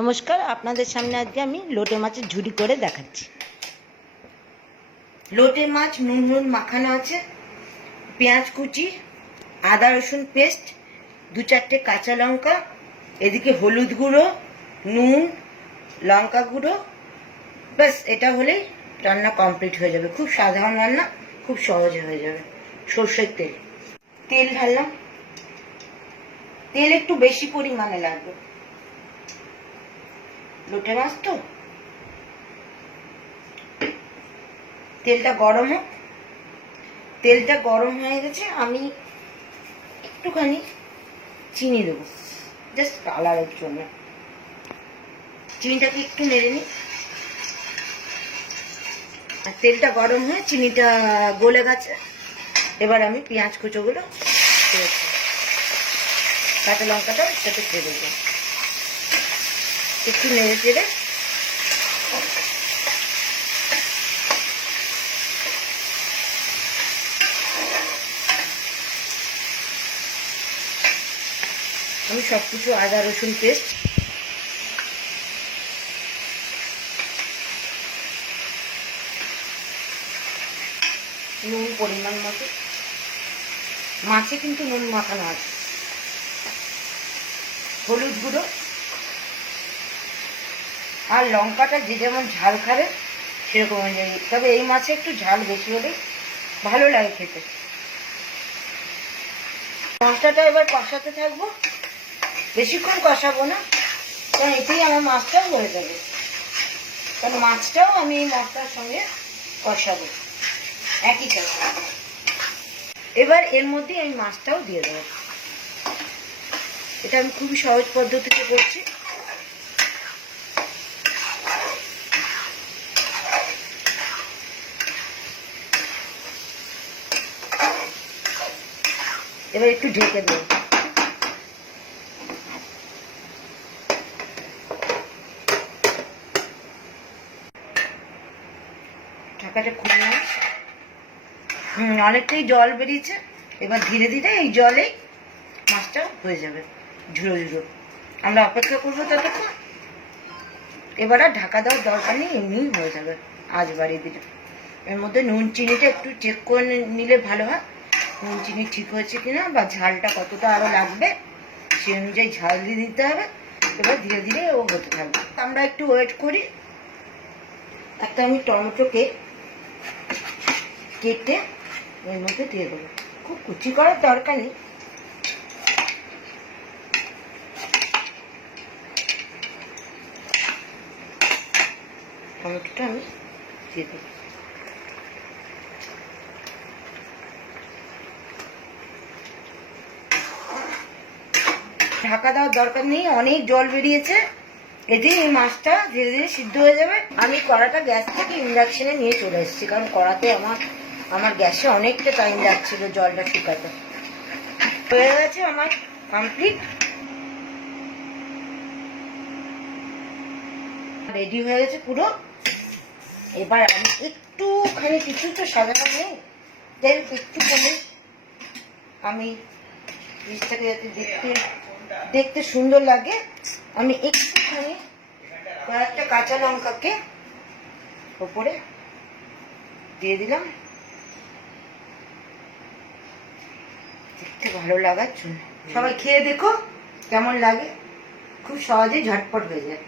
নমস্কার, আপনাদের সামনে আজকে আমি লোটে মাছের ঝুড়ি করে দেখাচ্ছি। লোটে মাছ নুন মাখানো আছে, পেঁয়াজ কুচি, আদা রসুন পেস্ট, 2-4টে কাঁচা লঙ্কা, এদিকে হলুদ গুঁড়ো, নুন, লঙ্কা গুঁড়ো, ব্যাস এটা হলেই রান্না কমপ্লিট হয়ে যাবে। খুব সাধারণ রান্না, খুব সহজে হয়ে যাবে। সর্ষের তেল ঢাললাম, তেল একটু বেশি পরিমাণে লাগবে, লোটে মাছ তো। তেলটা গরম হোক। তেলটা গরম হয়ে গেছে, আমি একটুখানি চিনি দেবো, জাস্ট কালারের জন্য। চিনিটাকে একটু নেড়ে নিই। আর তেলটা গরম হয়ে চিনিটা গলে গেছে, এবার আমি পেঁয়াজ কুচোগুলো কাঁচা লঙ্কাটা সাথে ছেড়ে দেবো, একটু নেড়ে চেড়ে আমি সবকিছু আদা রসুন পেস্ট, নুন পরিমাণ মতো, মাছে কিন্তু নুন মাখানো আছে, হলুদ গুঁড়ো, আর লঙ্কাটা যে যেমন ঝাল খাবে সেরকম অনুযায়ী, তবে এই মাছে একটু ঝাল বেশি হলে ভালো লাগে খেতে। মশলাটা এবার কষাতে থাকবো, বেশিক্ষণ কষাবো না, কারণ এতেই আমার মাছটাও হয়ে যাবে, কারণ মাছটাও আমি এই মশলার সঙ্গে কষাবো একই সাথে। এবার এর মধ্যে আমি মাছটাও দিয়ে দেবো। এটা আমি খুবই সহজ পদ্ধতিতে করছি। এবার একটু ঢেকে দেবো। ঢাকাটা খুলে অনেকটাই জল বেরিয়েছে, এবার ধীরে ধীরে এই জলেই মাছটা হয়ে যাবে ঝুড়ো ঝুড়ো। আমরা অপেক্ষা করবো ততক্ষণ। এবার আর ঢাকা দেওয়ার দরকার নেই, এমনিই হয়ে যাবে। আজ বাড়িয়ে দিলে এর মধ্যে নুন চিনিটা একটু চেক করে নিলে ভালো হয়, নুন চিনি ঠিক হয়েছে কিনা বা ঝালটা কতটা আরো লাগবে সেই অনুযায়ী ঝাল দিয়ে দিতে হবে। এবার ধীরে ধীরে ও হতে থাকবে, আমরা একটু ওয়েট করি। একটা আমি টমেটোকে কেটে এর মধ্যে দিয়ে দেবো, খুব কুচি করার দরকার নেই। টমেটোটা আমি দিয়ে দেবো। ঢাকা দেওয়ার দরকার নেই, অনেক জল বেরিয়েছে, এতেই এই মাছটা ধীরে ধীরে সিদ্ধ হয়ে যাবে। আমি কড়াটা গ্যাস থেকে ইন্ডাকশনে নিয়ে চলে এসেছি, কারণ কড়াতে আমার গ্যাসে অনেকটা টাইম লাগছিল জলটা শুকাতে। হয়ে গেছে আমার কমপ্লিট, রেডি হয়ে গেছে পুরো। এবার আমি একটুখানি, কিছু তো সাজানো নেই, যাই হোক একটু কমে আমি জিনিসটাকে যাতে দেখতে সুন্দর লাগে, আমি একটুখানি কয়েকটা কাঁচা লঙ্কাকে ওপরে দিয়ে দিলাম, দেখতে ভালো লাগার জন্য। সবাই খেয়ে দেখো কেমন লাগে, খুব সহজেই ঝটপট হয়ে যায়।